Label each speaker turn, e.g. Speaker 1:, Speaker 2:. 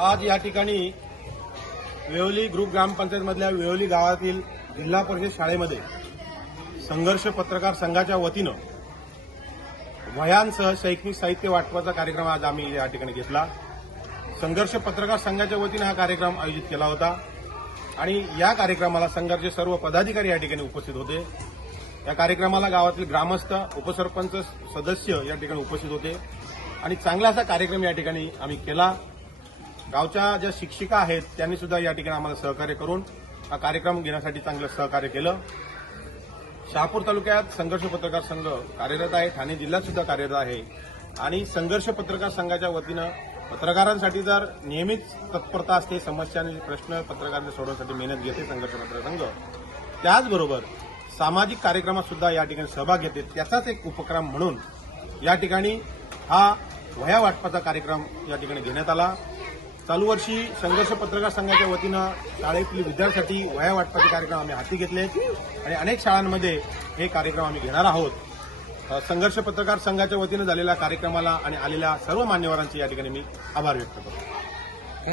Speaker 1: आज या ठिकाणी वेवली ग्रुप ग्रामपंचायतमधल्या वेवली गावातील जिल्हा परिषद शाळेमध्ये संघर्ष पत्रकार संघाच्या वतीनं वयांसह शैक्षणिक साहित्य वाटपाचा कार्यक्रम आज आम्ही या ठिकाणी घेतला. संघर्ष पत्रकार संघाच्या वतीनं हा कार्यक्रम आयोजित केला होता आणि या कार्यक्रमाला संघाचे सर्व पदाधिकारी या ठिकाणी उपस्थित होते. या कार्यक्रमाला गावातील ग्रामस्थ उपसरपंच सदस्य या ठिकाणी उपस्थित होते आणि चांगला असा कार्यक्रम या ठिकाणी आम्ही केला. गावच्या ज्या शिक्षिका आहेत त्यांनी सुद्धा या ठिकाणी आम्हाला सहकार्य करून हा कार्यक्रम घेण्यासाठी चांगलं सहकार्य केलं. शहापूर तालुक्यात संघर्ष पत्रकार संघ कार्यरत आहे ठाणे जिल्ह्यात सुद्धा कार्यरत आहे. आणि संघर्ष पत्रकार संघाच्या वतीनं पत्रकारांसाठी जर नेहमीच तत्परता असते समस्या आणि प्रश्न पत्रकारांना सोडवण्यासाठी मेहनत घेते संघर्ष पत्रकार संघ त्याचबरोबर सामाजिक कार्यक्रमात सुद्धा या ठिकाणी सहभाग घेते. त्याचाच एक उपक्रम म्हणून या ठिकाणी हा वह्या वाटपाचा कार्यक्रम या ठिकाणी घेण्यात आला. चालू वर्षी संघर्ष पत्रकार संघाच्या वतीनं शाळेतील विद्यार्थ्यांसाठी वह्या वाटपाचे कार्यक्रम आम्ही हाती घेतले आणि अनेक शाळांमध्ये हे कार्यक्रम आम्ही घेणार आहोत. संघर्ष पत्रकार संघाच्या वतीनं झालेल्या कार्यक्रमाला आणि आलेल्या सर्व मान्यवरांचे या ठिकाणी मी आभार व्यक्त करतो.